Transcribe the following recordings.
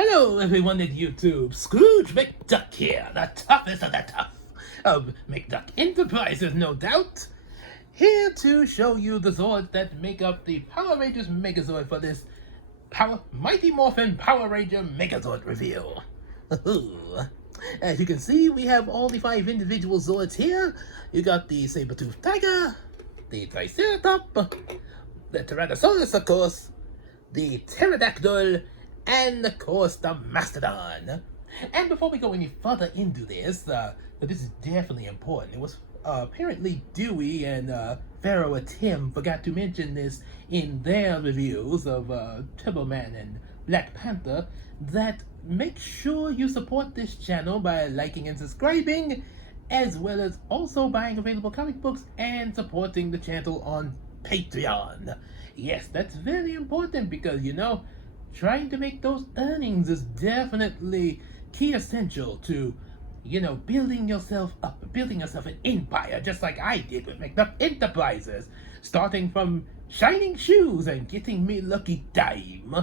Hello everyone at YouTube, Scrooge McDuck here, the toughest of the tough of McDuck Enterprises, no doubt. Here to show you the Zords that make up the Power Rangers Megazord for this Mighty Morphin Power Ranger Megazord review. As you can see, we have all the 5 individual Zords here. You got the Saber-Toothed Tiger, the Triceratops, the Tyrannosaurus, of course, the Pterodactyl, and of course the Mastodon. And before we go any further into this, this is definitely important. It was apparently Dewey and Pharaoh and Tim forgot to mention this in their reviews of Turbo Man and Black Panther, that make sure you support this channel by liking and subscribing, as well as also buying available comic books and supporting the channel on Patreon. Yes, that's very important because, you know, trying to make those earnings is definitely key essential to, you know, building yourself up, building yourself an empire, just like I did with McDuck Enterprises, starting from shining shoes and getting me lucky dime.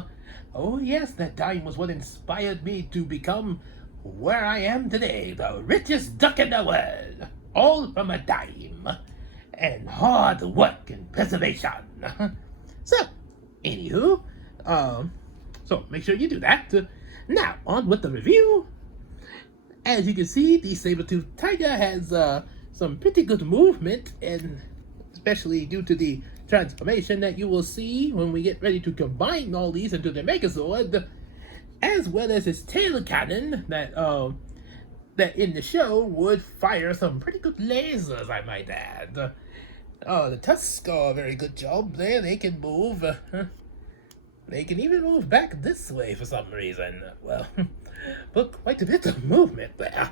Oh yes, that dime was what inspired me to become where I am today, the richest duck in the world, all from a dime, and hard work and preservation. So, anywho, so make sure you do that. Now, on with the review. As you can see, the Saber-Toothed Tiger has some pretty good movement, and especially due to the transformation that you will see when we get ready to combine all these into the Megazord, as well as his tail cannon that in the show would fire some pretty good lasers, I might add. The tusks are a very good job there. They can move. They can even move back this way for some reason. Well, but quite a bit of movement there.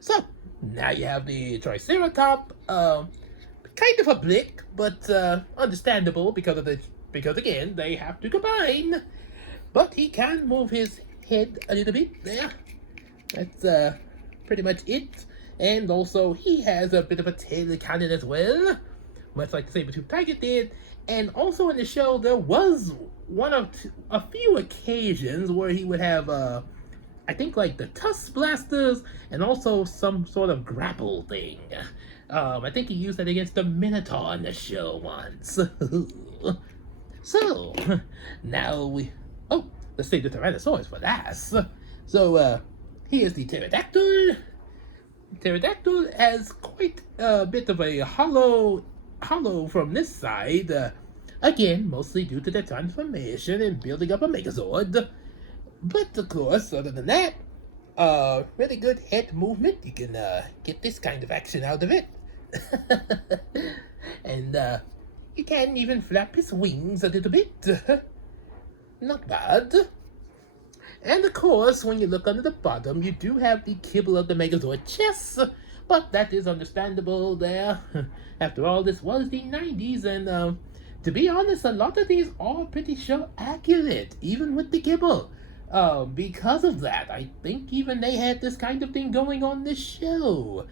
So, now you have the Triceratops. Kind of a blick, but understandable because again, they have to combine. But he can move his head a little bit there. That's pretty much it. And also, he has a bit of a tail cannon as well, much like the Saber-Toothed Tiger did. And also in the show, there was a few occasions where he would have, I think, like the Tusk Blasters and also some sort of grapple thing. I think he used that against the Minotaur in the show once. So, now let's save the Tyrannosaurus for last. So, here's the Pterodactyl. Pterodactyl has quite a bit of a hollow from this side, again, mostly due to the transformation and building up a Megazord. But of course, other than that, really good head movement. You can get this kind of action out of it. And you can even flap his wings a little bit. Not bad. And of course, when you look under the bottom, you do have the kibble of the Megazord chest, but that is understandable there. After all, this was the 90s, and to be honest, a lot of these are pretty sure accurate, even with the kibble. Because of that, I think even they had this kind of thing going on this show.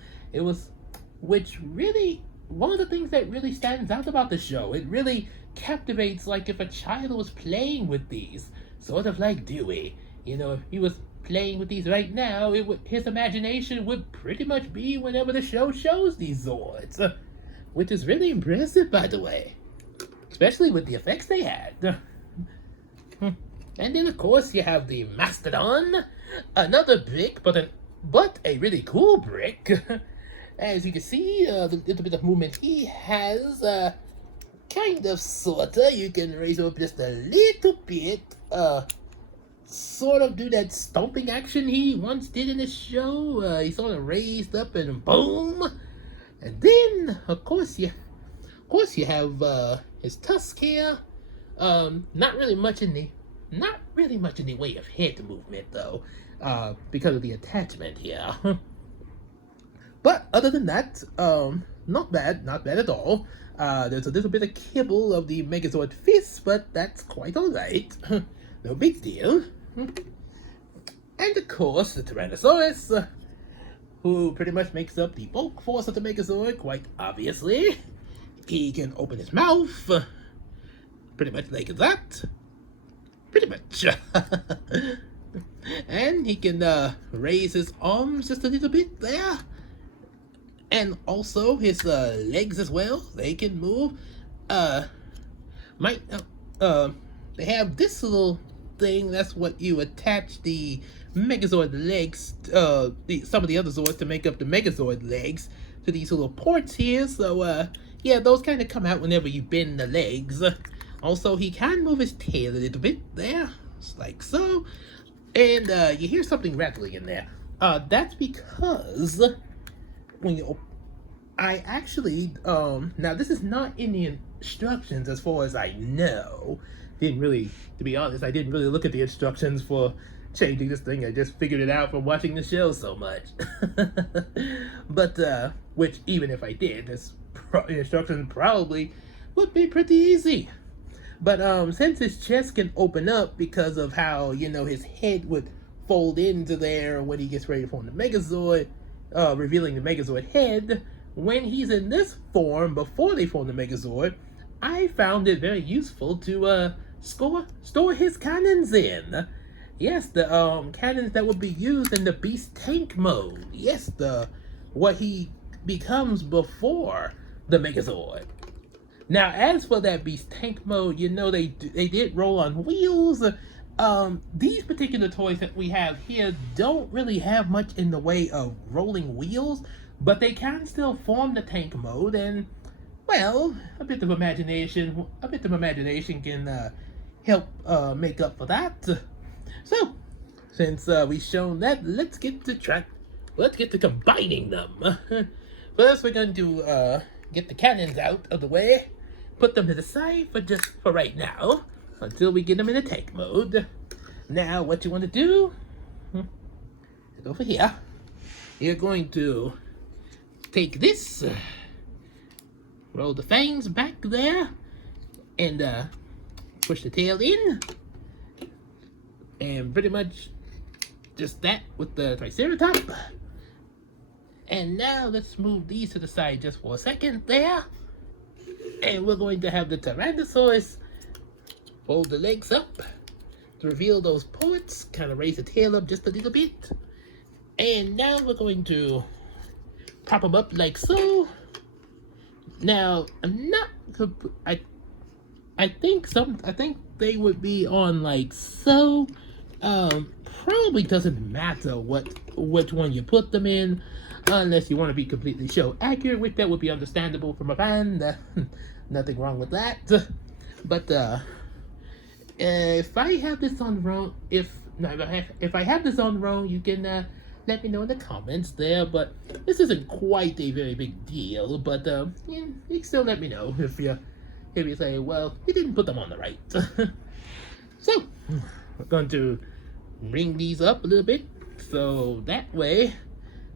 Which really, one of the things that really stands out about the show, it really captivates, like if a child was playing with these, sort of like Dewey. You know, if he was playing with these right now, his imagination would pretty much be whenever the show shows these Zords. Which is really impressive, by the way. Especially with the effects they had. And then, of course, you have the Mastodon. Another brick, but a really cool brick. As you can see, the little bit of movement he has, kind of, sorta. You can raise him up just a little bit. Sort of do that stomping action he once did in the show. He sort of raised up and boom. And then, of course, you have his tusk here. Not really much in the way of head movement though, because of the attachment here. But other than that, not bad at all. There's a little bit of kibble of the Megazord fist, but that's quite alright. No big deal. And of course, the Tyrannosaurus, who pretty much makes up the bulk force of the Megazord, quite obviously. He can open his mouth, pretty much like that. Pretty much. And he can raise his arms just a little bit there. And also his legs as well. They can move. Might they have this little thing. That's what you attach the Megazord legs. Some of the other Zords to make up the Megazord legs to these little ports here. So yeah, those kind of come out whenever you bend the legs. Also, he can move his tail a little bit there, just like so. And you hear something rattling in there. That's because when you I actually now this is not in the instructions as far as I know. Didn't really, to be honest, I didn't really look at the instructions for changing this thing. I just figured it out from watching the show so much. But which even if I did, this instructions probably would be pretty easy. But since his chest can open up because of how, you know, his head would fold into there when he gets ready to form the Megazord, revealing the Megazord head, when he's in this form, before they form the Megazord, I found it very useful to store his cannons in. Yes, the cannons that would be used in the Beast Tank mode. Yes, what he becomes before the Megazord. Now, as for that Beast Tank mode, you know, they did roll on wheels. These particular toys that we have here don't really have much in the way of rolling wheels, but they can still form the tank mode, and well, a bit of imagination can help make up for that. So, since we've shown that, let's get to combining them. First, we're going to get the cannons out of the way. Put them to the side for right now, until we get them in the tank mode. Now, what you want to do, over here, you're going to take this, roll the fangs back there, and push the tail in, and pretty much just that with the Triceratops. And now let's move these to the side just for a second there. And we're going to have the Tyrannosaurus fold the legs up to reveal those ports, kind of raise the tail up just a little bit. And now we're going to prop them up like so. Now, I think they would be on like so. Probably doesn't matter which one you put them in, unless you want to be completely show accurate, which that would be understandable from a fan. Nothing wrong with that. But if I have this on wrong, if I have this on wrong, you can let me know in the comments there. But this isn't quite a very big deal. But yeah, you can still let me know if you say, well, you didn't put them on the right. So we're going to bring these up a little bit, so that way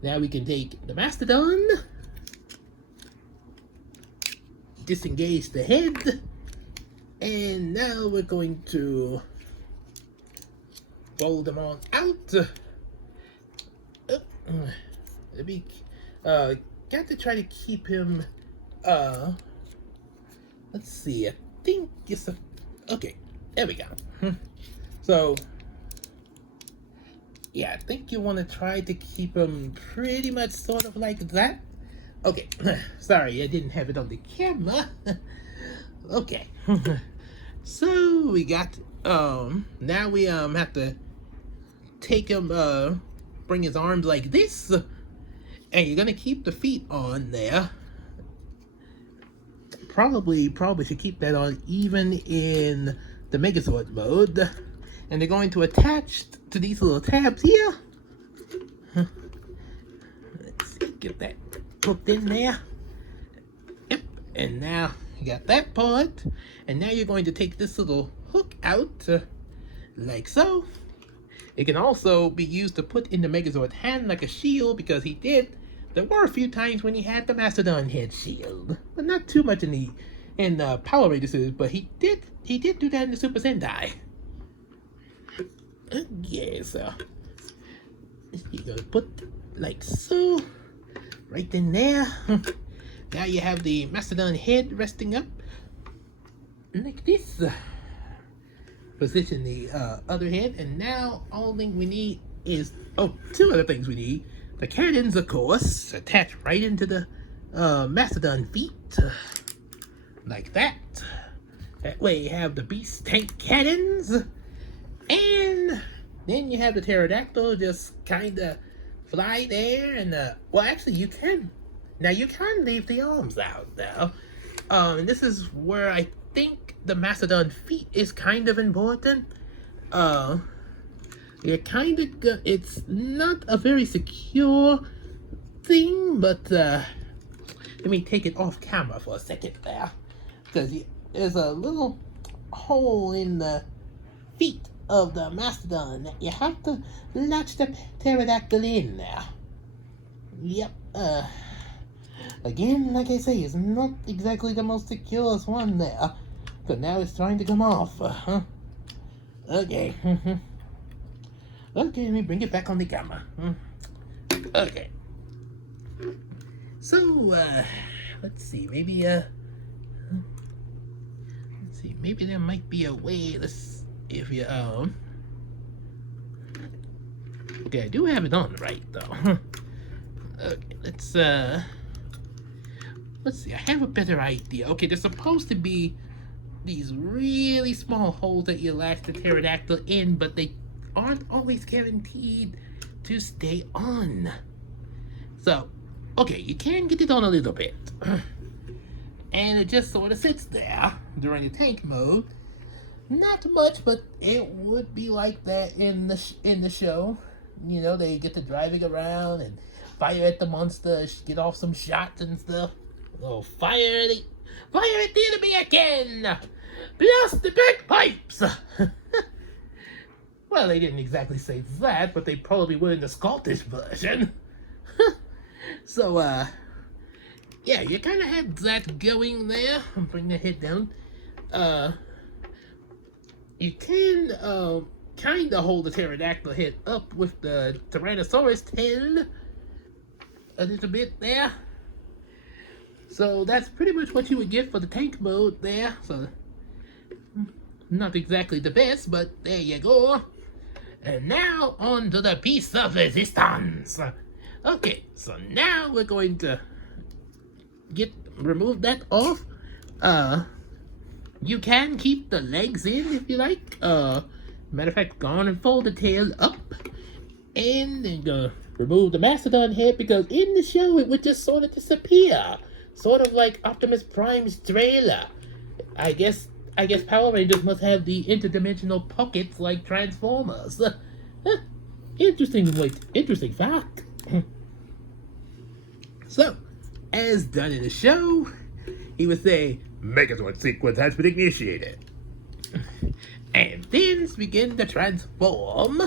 now we can take the Mastodon, disengage the head, and now we're going to fold them all out. Got to try to keep him, let's see, I think it's okay, there we go. So yeah, I think you want to try to keep him pretty much sort of like that. Okay, sorry, I didn't have it on the camera. Okay, so we got, now we have to take him, bring his arms like this, and you're gonna keep the feet on there. Probably should keep that on even in the Megazord mode. And they're going to attach to these little tabs here. Let's see, get that hooked in there. Yep, and now you got that part. And now you're going to take this little hook out, like so. It can also be used to put in the Megazord's hand like a shield, because there were a few times when he had the Mastodon head shield, but not too much in Power Rangers, but he did do that in the Super Sentai. Yeah, so you're gonna put like so, right in there. Now you have the Mastodon head resting up like this. position the other head, and now all thing we need is, two other things we need. The cannons, of course, attach right into the mastodon feet, like that. That way you have the beast tank cannons, and then you have the pterodactyl just kind of fly there, and well, actually you can leave the arms out now. And this is where I think the mastodon feet is kind of important. It's not a very secure thing, but let me take it off camera for a second there, because there's a little hole in the feet of the mastodon that you have to latch the pterodactyl in there. Yep. Again, like I say, it's not exactly the most secure one there, but now it's trying to come off. Okay. Okay, let me bring it back on the camera. Okay. So, let's see, maybe, maybe there might be a way, if you, okay, I do have it on right, though. Okay, let's see, I have a better idea. Okay, there's supposed to be these really small holes that you latch the pterodactyl in, but they aren't always guaranteed to stay on. So, okay, you can get it on a little bit. And it just sort of sits there during the tank mode. Not much, but it would be like that in the show. You know, they get to driving around and fire at the monsters, get off some shots and stuff. Oh, fire at the enemy again! Blast the bagpipes! Well, they didn't exactly say that, but they probably would in the Scottish version. So, yeah, you kind of have that going there. Bring the head down. You can, kind of hold the pterodactyl head up with the Tyrannosaurus tail a little bit there. So that's pretty much what you would get for the tank mode there. So, not exactly the best, but there you go. And now on to the piece of resistance. Okay, so now we're going to remove that off. You can keep the legs in if you like. Matter of fact, go on and fold the tail up. And then remove the mastodon head, because in the show it would just sort of disappear. Sort of like Optimus Prime's trailer. I guess Power Rangers must have the interdimensional pockets like Transformers. Interesting fact. So, as done in the show, he would say, Megazord sequence has been initiated. And then begin to transform.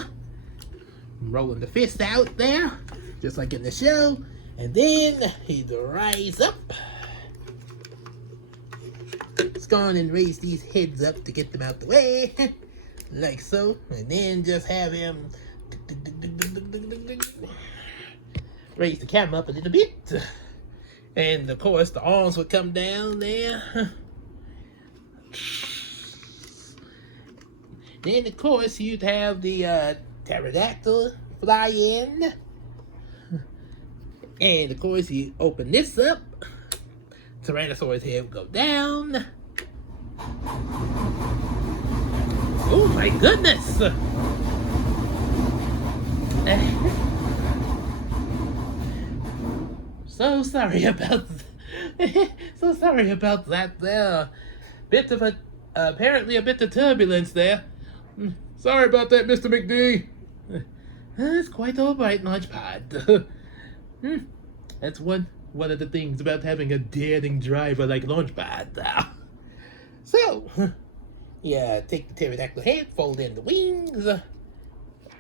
Rolling the fist out there, just like in the show. And then he'd rise up. Let's go on and raise these heads up to get them out the way. Like so. And then just have him raise the camera up a little bit. And of course the arms would come down there. Then of course you'd have the pterodactyl fly in. And of course you open this up. Tyrannosaurus head will go down. Oh my goodness! So sorry about that there. Bit of apparently a bit of turbulence there. Sorry about that, Mr. McD. It's quite alright, Launchpad. That's one of the things about having a daring driver like Launchpad. So, yeah, take the pterodactyl head, fold in the wings.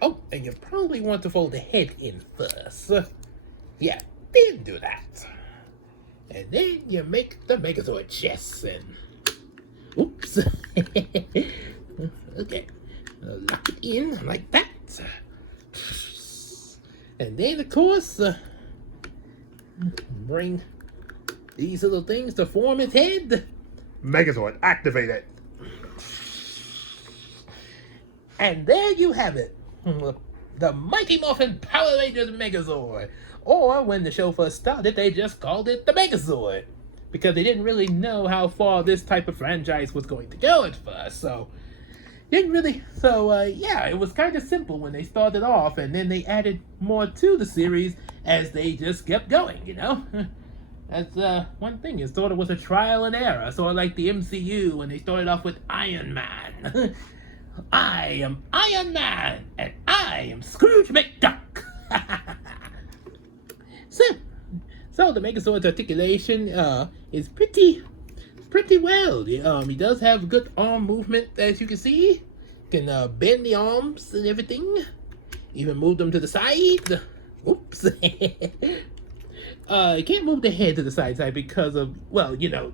Oh, and you probably want to fold the head in first. Yeah, then do that. And then you make the Megazord chest and... Oops. Okay. Lock it in like that. And then, of course, bring these little things to form its head. Megazord activated. And there you have it. The Mighty Morphin Power Rangers Megazord. Or, when the show first started, they just called it the Megazord, because they didn't really know how far this type of franchise was going to go at first. So, yeah, it was kind of simple when they started off, and then they added more to the series as they just kept going, you know? That's one thing. It sort of was a trial and error, sort of like the MCU when they started off with Iron Man. I am Iron Man, and I am Scrooge McDuck. So the Megazord's articulation is pretty well. He does have good arm movement, as you can see. Can bend the arms and everything. Even move them to the side. Oops. You can't move the head to the side because of, well, you know,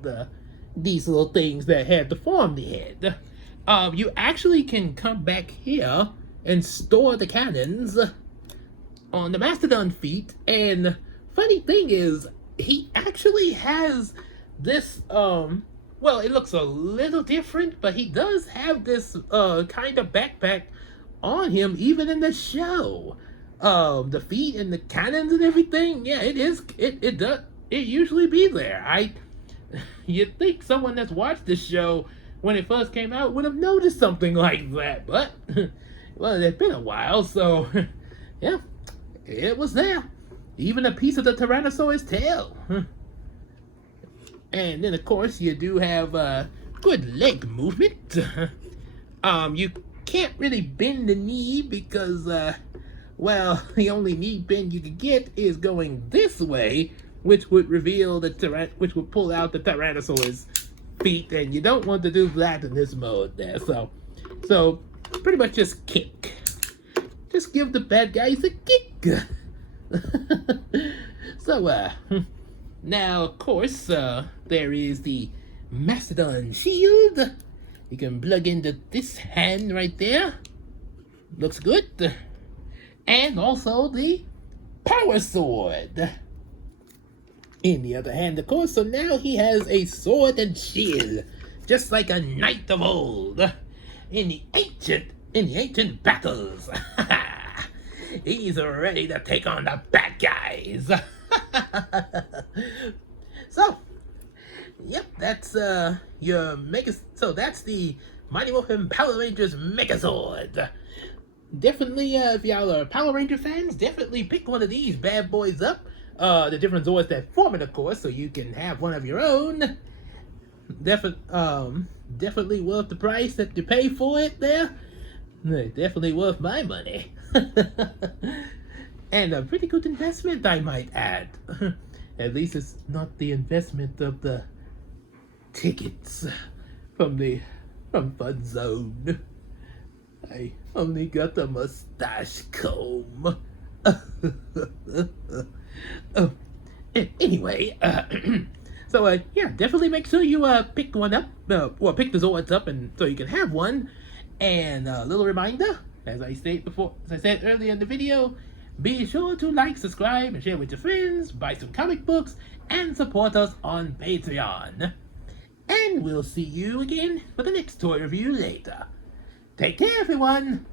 these little things that have to form the head. You actually can come back here and store the cannons on the Mastodon feet. And funny thing is, he actually has this, well, it looks a little different, but he does have this kind of backpack on him, even in the show. The feet and the cannons and everything, yeah, it usually be there. You'd think someone that's watched this show when it first came out would have noticed something like that, but, well, it's been a while, so, yeah, it was there. Even a piece of the Tyrannosaurus tail. And then, of course, you do have good leg movement. You can't really bend the knee because, well, the only knee bend you can get is going this way, which would reveal which would pull out the Tyrannosaurus feet, and you don't want to do that in this mode there. So pretty much just kick. Just give the bad guys a kick. So, now, of course, there is the Mastodon shield. You can plug into this hand right there. Looks good. And also the Power Sword in the other hand, of course. So now he has a sword and shield, just like a knight of old in the ancient battles. He's ready to take on the bad guys. So, yep, that's your So that's the Mighty Morphin Power Rangers Megazord. Definitely, if y'all are Power Ranger fans, definitely pick one of these bad boys up. The different Zords that form it, of course, so you can have one of your own. Definitely worth the price that you pay for it there. Definitely worth my money. And a pretty good investment, I might add. At least it's not the investment of the tickets from Fun Zone. I only got the mustache comb. Anyway, so yeah, definitely make sure you pick one up, or pick the Zords up, and so you can have one. And a little reminder, as I said earlier in the video, be sure to like, subscribe, and share with your friends, buy some comic books, and support us on Patreon. And we'll see you again for the next toy review later. Take care, everyone!